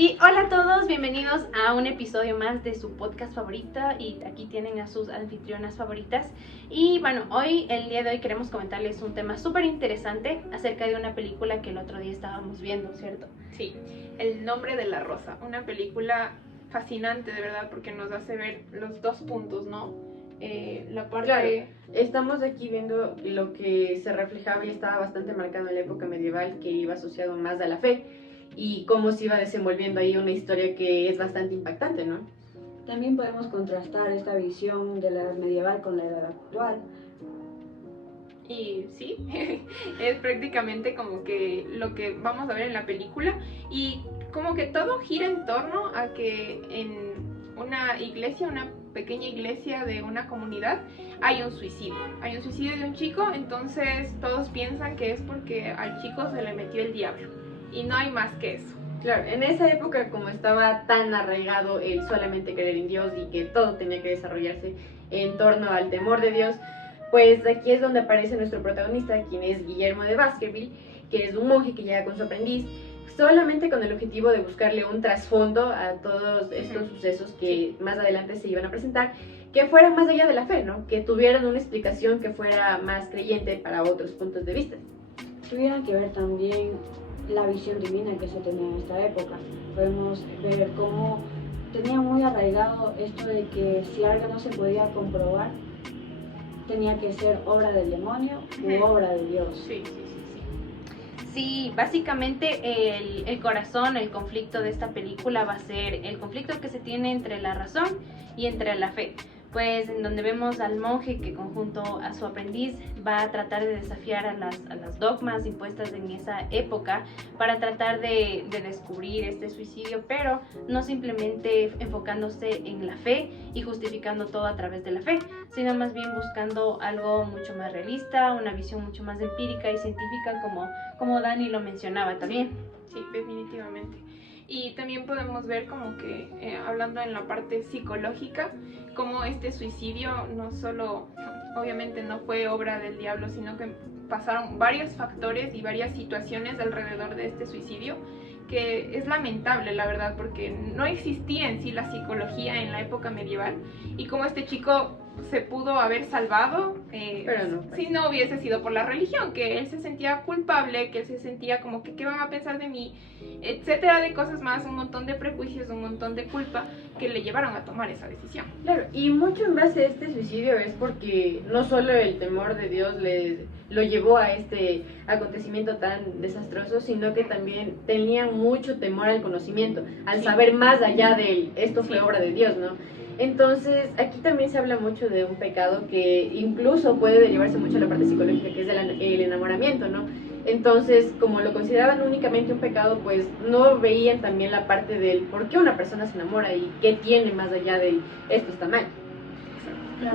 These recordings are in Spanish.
Y hola a todos, bienvenidos a un episodio más de su podcast favorito y aquí tienen a sus anfitrionas favoritas. Y bueno, el día de hoy queremos comentarles un tema súper interesante acerca de una película que el otro día estábamos viendo, ¿cierto? Sí, El nombre de la rosa, una película fascinante de verdad porque nos hace ver los dos puntos, ¿no? La parte... Claro, estamos aquí viendo lo que se reflejaba y estaba bastante marcado en la época medieval, que iba asociado más a la fe y cómo se iba desenvolviendo ahí una historia que es bastante impactante, ¿no? También podemos contrastar esta visión de la edad medieval con la edad actual. Y sí, es prácticamente como que lo que vamos a ver en la película y como que todo gira en torno a que en una iglesia, una pequeña iglesia de una comunidad, hay un suicidio. Hay un suicidio de un chico, entonces todos piensan que es porque al chico se le metió el diablo. Y no hay más que eso. Claro, en esa época como estaba tan arraigado el solamente creer en Dios y que todo tenía que desarrollarse en torno al temor de Dios, pues aquí es donde aparece nuestro protagonista, quien es Guillermo de Baskerville, que es un monje que llega con su aprendiz, solamente con el objetivo de buscarle un trasfondo a todos estos sucesos que más adelante se iban a presentar, que fueran más allá de la fe, ¿no? Que tuvieran una explicación que fuera más creyente para otros puntos de vista. Tuvieron que ver también la visión divina que se tenía en esta época. Podemos ver cómo tenía muy arraigado esto de que si algo no se podía comprobar, tenía que ser obra del demonio u obra de Dios. Sí. Sí, básicamente el corazón, el conflicto de esta película va a ser el conflicto que se tiene entre la razón y entre la fe. Pues en donde vemos al monje que conjunto a su aprendiz va a tratar de desafiar a las dogmas impuestas en esa época para tratar de descubrir este suicidio, pero no simplemente enfocándose en la fe y justificando todo a través de la fe, sino más bien buscando algo mucho más realista, una visión mucho más empírica y científica como Dani lo mencionaba también. Sí, definitivamente. Y también podemos ver como que, hablando en la parte psicológica, como este suicidio no solo, obviamente no fue obra del diablo, sino que pasaron varios factores y varias situaciones alrededor de este suicidio, que es lamentable, la verdad, porque no existía en sí la psicología en la época medieval, y como este chico se pudo haber salvado, pero no, si no hubiese sido por la religión, que él se sentía culpable, que él se sentía como que qué van a pensar de mí, etcétera, de cosas más, un montón de prejuicios, un montón de culpa que le llevaron a tomar esa decisión. Claro, y mucho en base a este suicidio es porque no solo el temor de Dios lo llevó a este acontecimiento tan desastroso, sino que también tenían mucho temor al conocimiento, al saber más allá de esto fue obra de Dios, ¿no? Entonces, aquí también se habla mucho de un pecado que incluso puede derivarse mucho a la parte psicológica, que es el enamoramiento, ¿no? Entonces, como lo consideraban únicamente un pecado, pues no veían también la parte del por qué una persona se enamora y qué tiene más allá de esto está mal.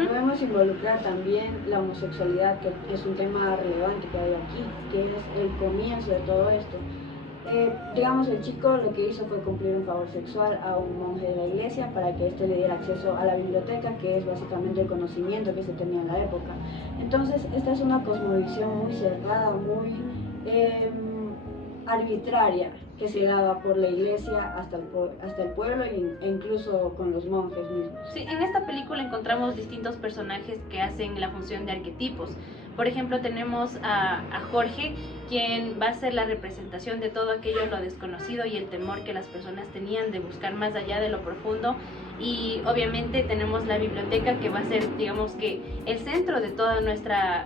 Podemos involucrar también la homosexualidad, que es un tema relevante que hay aquí, que es el comienzo de todo esto. Digamos, el chico lo que hizo fue cumplir un favor sexual a un monje de la iglesia para que éste le diera acceso a la biblioteca, que es básicamente el conocimiento que se tenía en la época. Entonces, esta es una cosmovisión muy cerrada, muy arbitraria, que se daba por la iglesia hasta el pueblo e incluso con los monjes mismos. Sí, en esta película encontramos distintos personajes que hacen la función de arquetipos. Por ejemplo, tenemos a Jorge, quien va a ser la representación de todo aquello, lo desconocido y el temor que las personas tenían de buscar más allá de lo profundo. Y obviamente tenemos la biblioteca, que va a ser, digamos que, el centro de toda nuestra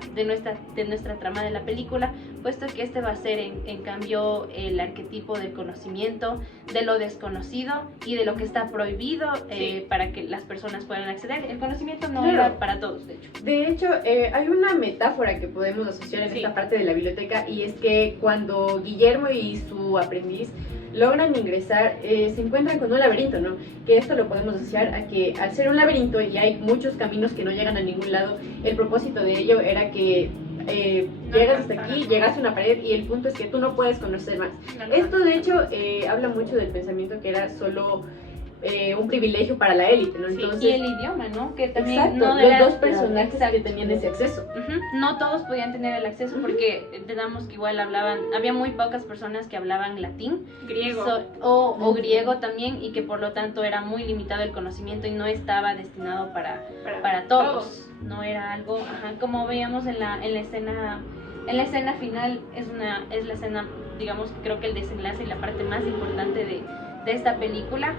trama de la película, puesto que este va a ser en cambio el arquetipo del conocimiento, de lo desconocido y de lo que está prohibido para que las personas puedan acceder. El conocimiento no era para todos, de hecho. De hecho, hay una metáfora que podemos asociar en esta parte de la biblioteca, y es que cuando Guillermo y su aprendiz logran ingresar, se encuentran con un laberinto, ¿no? Que esto lo podemos asociar a que al ser un laberinto y hay muchos caminos que no llegan a ningún lado, el propósito de ello era que llegas hasta aquí, llegas a una pared y el punto es que tú no puedes conocer más. Esto de hecho habla mucho del pensamiento que era solo un privilegio para la élite, ¿no? Sí, Entonces, y el idioma, ¿no? Que también exacto, no los era- dos personajes Exacto. que tenían ese acceso. Ujú. No todos podían tener el acceso porque entendamos que igual había muy pocas personas que hablaban latín Griego. o griego también, y que por lo tanto era muy limitado el conocimiento y no estaba destinado para todos. No era algo, como veíamos en la escena final, es la escena, digamos, que creo que el desenlace y la parte más importante de esta película,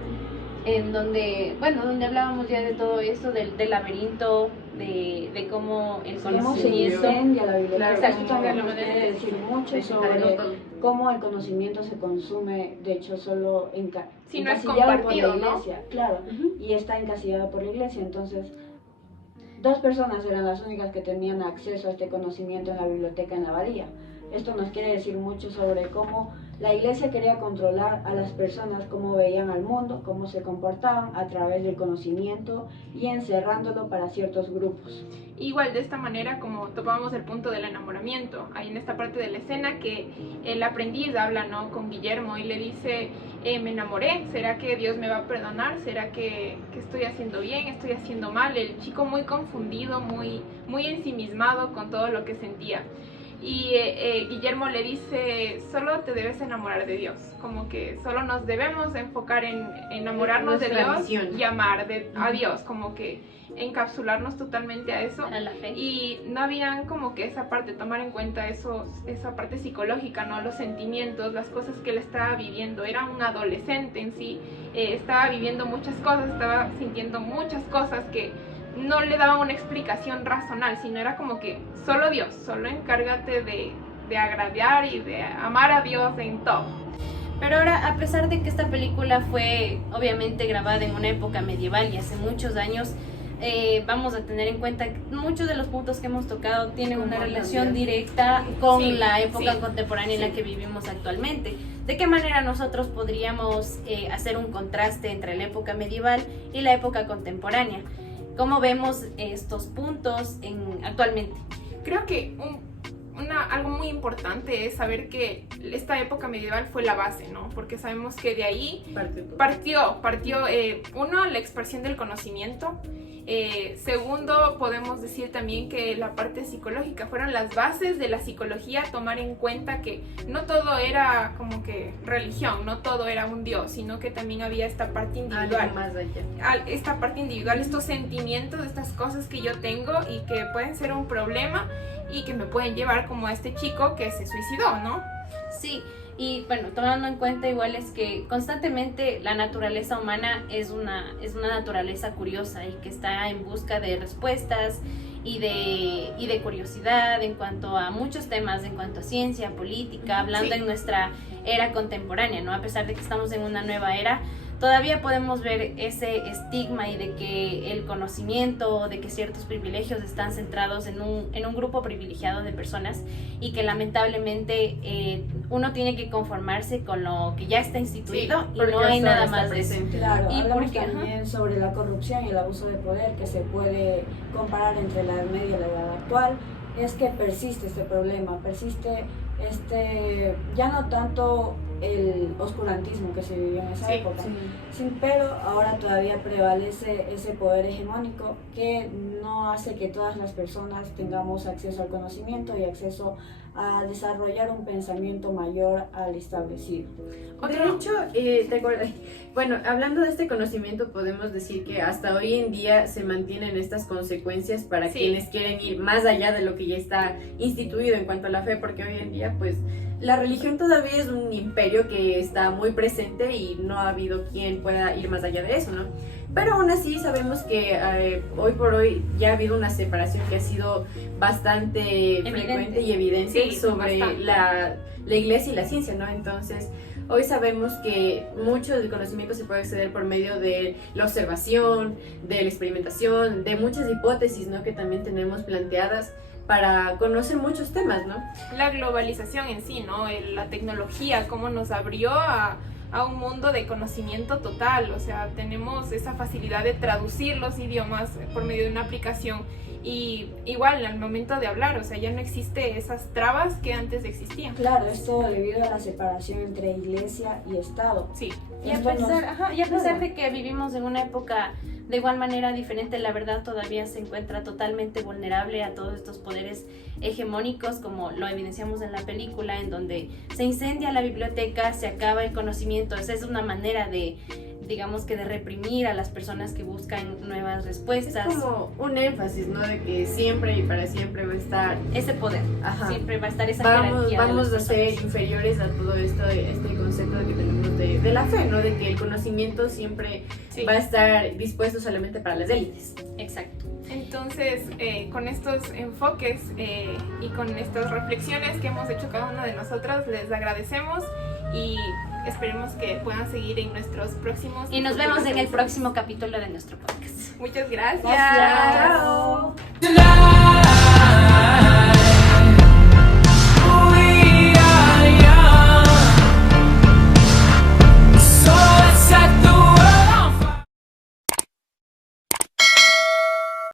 en donde hablábamos ya de todo esto, del laberinto, de cómo el Cómo se conocimiento... incendia la biblioteca. Claro, Eso como también la nos manera quiere de decir mucho sobre desencadenó todo. cómo el conocimiento se consume, de hecho, solo Si no es encasillado por la compartido, ¿no? iglesia, claro, y está encasillado por la iglesia. Entonces, 2 personas eran las únicas que tenían acceso a este conocimiento en la biblioteca en la abadía. Esto nos quiere decir mucho sobre cómo la iglesia quería controlar a las personas, cómo veían al mundo, cómo se comportaban a través del conocimiento y encerrándolo para ciertos grupos. Igual de esta manera como topamos el punto del enamoramiento. Hay en esta parte de la escena que el aprendiz habla, ¿no?, con Guillermo y le dice, me enamoré, ¿será que Dios me va a perdonar? ¿Será que estoy haciendo bien? ¿Estoy haciendo mal? El chico muy confundido, muy ensimismado con todo lo que sentía. Y Guillermo le dice, solo te debes enamorar de Dios, como que solo nos debemos enfocar en enamorarnos de Nuestra Dios misión. y amar a Dios, como que encapsularnos totalmente a eso. a la fe. Y no habían como que esa parte, tomar en cuenta esa parte psicológica, ¿no? Los sentimientos, las cosas que él estaba viviendo. Era un adolescente en sí, estaba viviendo muchas cosas, estaba sintiendo muchas cosas que no le daban una explicación racional, sino era como que solo Dios, solo encárgate de agradar y de amar a Dios en todo. Pero ahora, a pesar de que esta película fue obviamente grabada en una época medieval y hace muchos años, vamos a tener en cuenta que muchos de los puntos que hemos tocado tienen una relación directa con Sí, la época sí, contemporánea en la que vivimos actualmente. ¿De qué manera nosotros podríamos hacer un contraste entre la época medieval y la época contemporánea? ¿Cómo vemos estos puntos actualmente? Creo que algo muy importante es saber que esta época medieval fue la base, ¿no? Porque sabemos que de ahí partió uno, la expresión del conocimiento. Segundo, podemos decir también que la parte psicológica fueron las bases de la psicología, tomar en cuenta que no todo era como que religión, no todo era un Dios, sino que también había esta parte individual. Algo más allá. Esta parte individual, estos sentimientos, estas cosas que yo tengo y que pueden ser un problema y que me pueden llevar como a este chico que se suicidó, ¿no? Sí, y bueno, tomando en cuenta igual es que constantemente la naturaleza humana es una naturaleza curiosa y que está en busca de respuestas y de curiosidad en cuanto a muchos temas, en cuanto a ciencia, política, hablando Sí. en nuestra era contemporánea, ¿no? A pesar de que estamos en una nueva era, todavía podemos ver ese estigma y de que el conocimiento, de que ciertos privilegios están centrados en un grupo privilegiado de personas y que lamentablemente uno tiene que conformarse con lo que ya está instituido y no hay nada más de eso. Claro, Y hablamos porque, también sobre la corrupción y el abuso de poder que se puede comparar entre la Edad Media y la Edad actual. Es que persiste este problema, persiste ya no tanto el oscurantismo que se vivió en esa Sí, época, sí, pero ahora todavía prevalece ese poder hegemónico que no hace que todas las personas tengamos acceso al conocimiento y acceso a desarrollar un pensamiento mayor al establecido. De hecho, ¿te acuerdas? Bueno, hablando de este conocimiento, podemos decir que hasta hoy en día se mantienen estas consecuencias para Sí. quienes quieren ir más allá de lo que ya está instituido en cuanto a la fe, porque hoy en día, pues, la religión todavía es un imperio que está muy presente y no ha habido quien pueda ir más allá de eso, ¿no? Pero aún así sabemos que hoy por hoy ya ha habido una separación que ha sido bastante frecuente y evidente Sí, sobre bastante. la iglesia y la ciencia, ¿no? Entonces, hoy sabemos que mucho del conocimiento se puede acceder por medio de la observación, de la experimentación, de muchas hipótesis, ¿no?, que también tenemos planteadas para conocer muchos temas, ¿no? La globalización en sí, ¿no? La tecnología, cómo nos abrió a un mundo de conocimiento total, o sea, tenemos esa facilidad de traducir los idiomas por medio de una aplicación Y igual al momento de hablar, o sea, ya no existe esas trabas que antes existían. Claro, esto debido a la separación entre iglesia y Estado. Sí. Y a Esto nos- pesar, y a pesar claro. de que vivimos en una época de igual manera diferente, la verdad todavía se encuentra totalmente vulnerable a todos estos poderes hegemónicos, como lo evidenciamos en la película, en donde se incendia la biblioteca, se acaba el conocimiento. Esa es una manera de, digamos que de reprimir a las personas que buscan nuevas Es respuestas. como un énfasis, ¿no? De que siempre y para siempre va a estar. Ese poder, Ajá. siempre va a estar esa Vamos, jerarquía de vamos las a ser personas. inferiores a todo esto, este concepto que tenemos de la fe, ¿no? De que el conocimiento siempre Sí. va a estar dispuesto solamente para las élites. Exacto. Entonces, con estos enfoques y con estas reflexiones que hemos hecho cada uno de nosotros, les agradecemos y esperemos que puedan seguir en nuestros próximos. Y nos vemos en el próximo capítulo de nuestro podcast. Muchas gracias. Gracias. Chao. Tonight